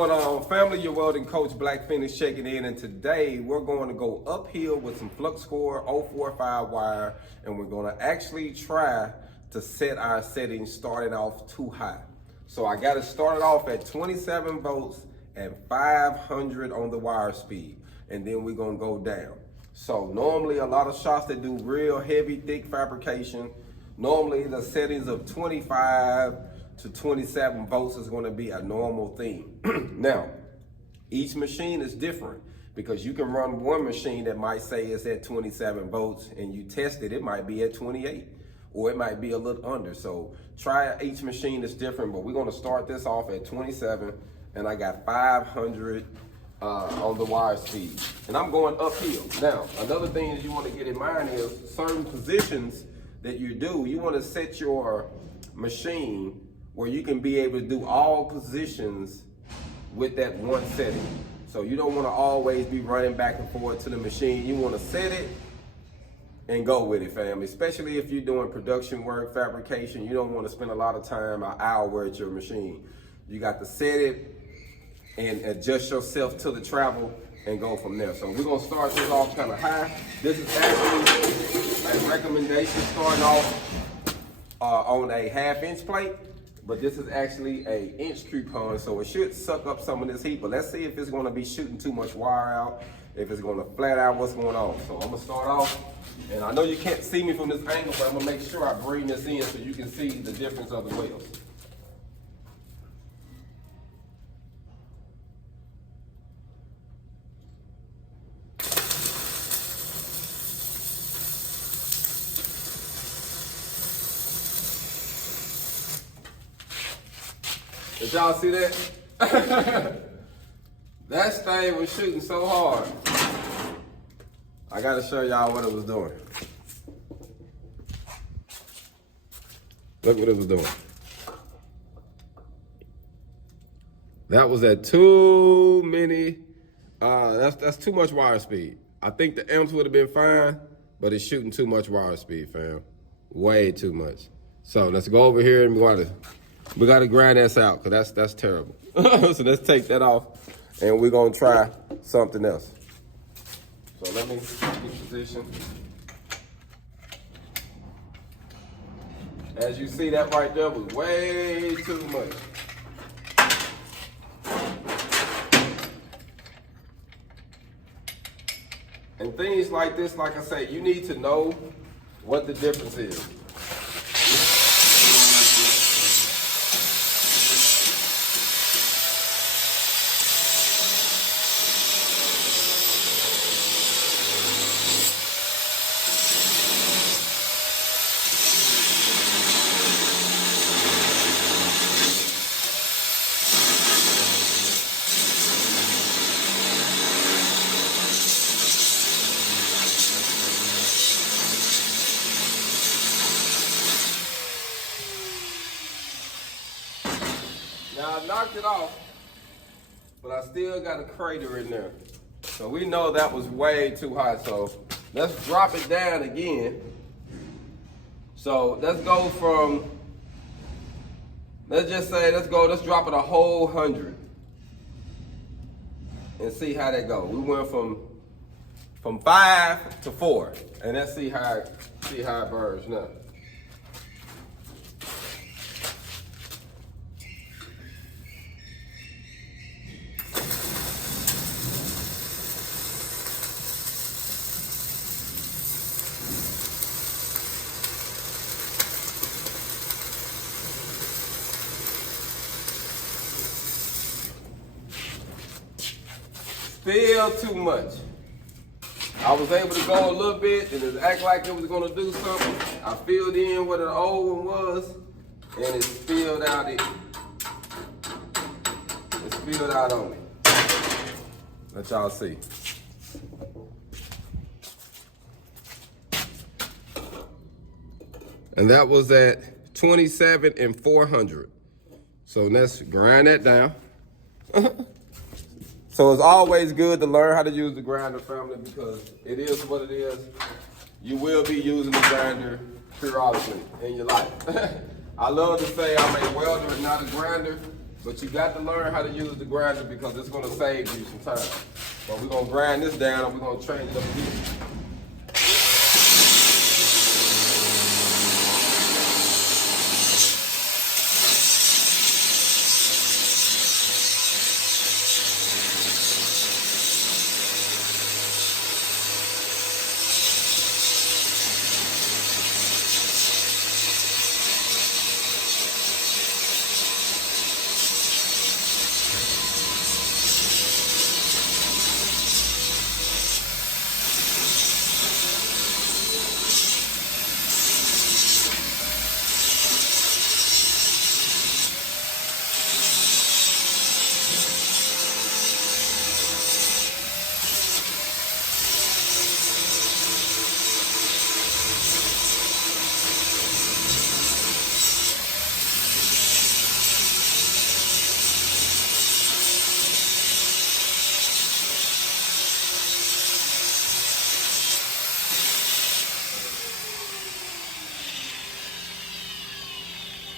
What on, family? Your welding coach Black Phoenix checking in, and today we're going to go uphill with some Fcaw 045 wire, and we're going to actually try to set our settings starting off too high. So I got it started off at 27 volts and 500 on the wire speed, and then we're going to go down. So normally a lot of shops that do real heavy, thick fabrication, normally the settings of 25 to 27 volts is going to be a normal thing. Now, each machine is different because you can run one machine that might say it's at 27 volts and you test it, it might be at 28 or it might be a little under. So try each machine is different, but we're going to start this off at 27 and I got 500 on the wire speed. And I'm going uphill. Now, another thing that you want to get in mind is certain positions that you do, you want to set your machine where you can be able to do all positions with that one setting. So you don't want to always be running back and forth to the machine. You want to set it and go with it, family. Especially if you're doing production work, fabrication, you don't want to spend a lot of time, an hour at your machine. You got to set it and adjust yourself to the travel and go from there. So we're gonna start this off kind of high. This is actually a recommendation starting off on a 1/2 inch plate. But this is actually a inch coupon, so it should suck up some of this heat. But let's see if it's gonna be shooting too much wire out, if it's gonna flat out what's going on. So I'm gonna start off, and I know you can't see me from this angle, but I'm gonna make sure I bring this in so you can see the difference of the welds. Did y'all see that? That thing was shooting so hard. I gotta show y'all what it was doing. Look what it was doing. That was at too many, that's too much wire speed. I think the amps would have been fine, but it's shooting too much wire speed, fam. Way too much. So let's go over here and we gotta grind this out, because that's terrible. So let's take that off and we're gonna try something else. So let me get position. As you see, that right there was way too much. And things like this, like I say, you need to know what the difference is. Now I knocked it off, but I still got a crater in there. So we know that was way too hot, so let's drop it down again. So let's go from, let's drop it a whole 100 and see how that goes. We went from 5 to 4, and let's see how it burns now. Still too much. I was able to go a little bit and it act like it was gonna do something. I filled in what an old one was and it spilled out it. It spilled out on me. Let y'all see. And that was at 27 and 400. So let's grind that down. So it's always good to learn how to use the grinder, family, because it is what it is. You will be using the grinder periodically in your life. I love to say I'm a welder and not a grinder, But you got to learn how to use the grinder because it's gonna save you some time. But we're gonna grind this down and we're gonna train it up here.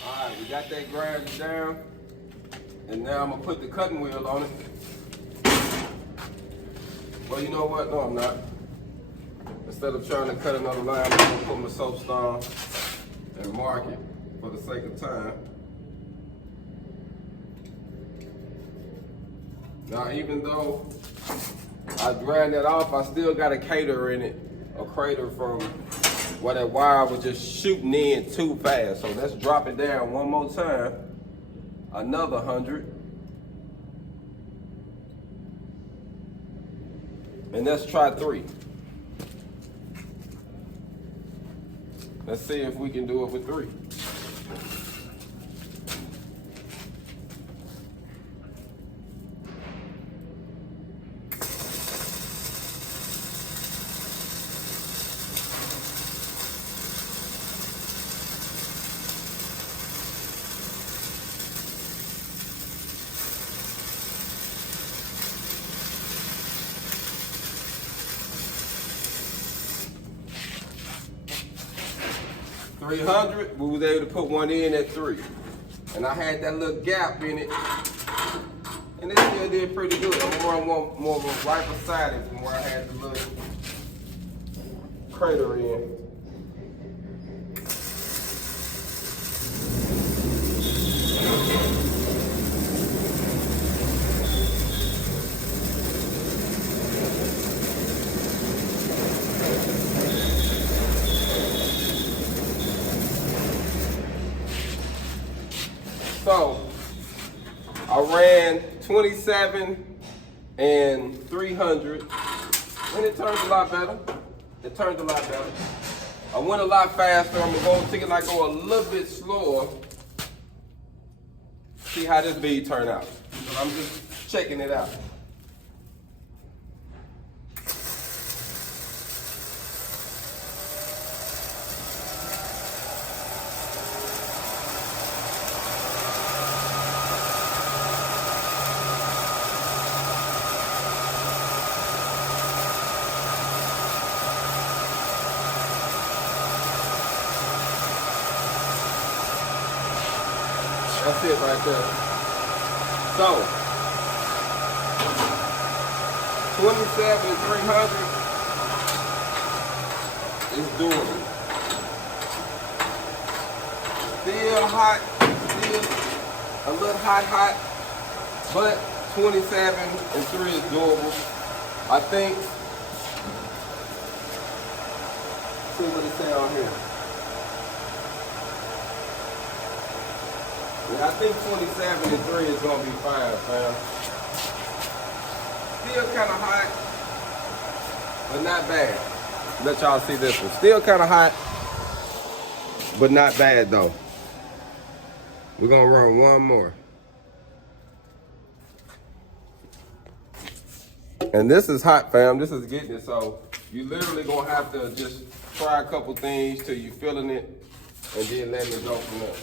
All right, we got that grind down, and now I'm gonna put the cutting wheel on it. Well, you know what? No, I'm not. Instead of trying to cut another line, I'm gonna put my soapstone and mark it for the sake of time. Now, even though I grind that off, I still got a crater in it, a crater from where that wire was just shooting in too fast. So let's drop it down one more time, another 100. And let's try 3. Let's see if we can do it with 3. $300, we was able to put one in at 3. And I had that little gap in it, and it still did pretty good. I'm gonna run one more right beside it from where I had the little crater in. So I ran 27 and 300, and it turned a lot better. It turned a lot better. I went a lot faster. I'm gonna take it like go a little bit slower. See how this bead turn out. So I'm just checking it out. That's it right there. So, 27 and 300 is doing it. Still hot, still a little hot, but 27 and 3 is doable. I think, see what it say on here. Yeah, I think 27 and 3 is gonna be fine, fam. Still kind of hot, but not bad. Let y'all see this one. Still kind of hot, but not bad though. We're gonna run one more. And this is hot, fam. This is getting it. So you literally gonna have to just try a couple things till you feeling it, and then letting it go from there.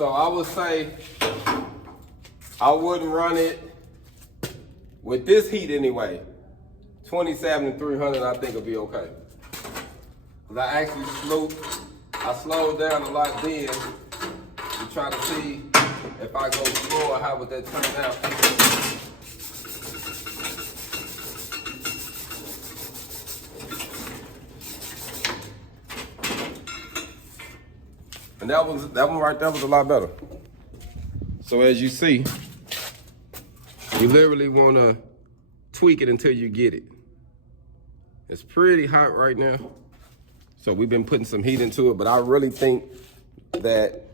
So I would say I wouldn't run it with this heat anyway. 27 and 300 I think will be okay. Cause I actually slowed down a lot then to try to see if I go slower, how would that turn out? And that one right there was a lot better. So as you see, you literally want to tweak it until you get it. It's pretty hot right now. So we've been putting some heat into it, but I really think that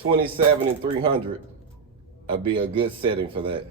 27 and 300 would be a good setting for that.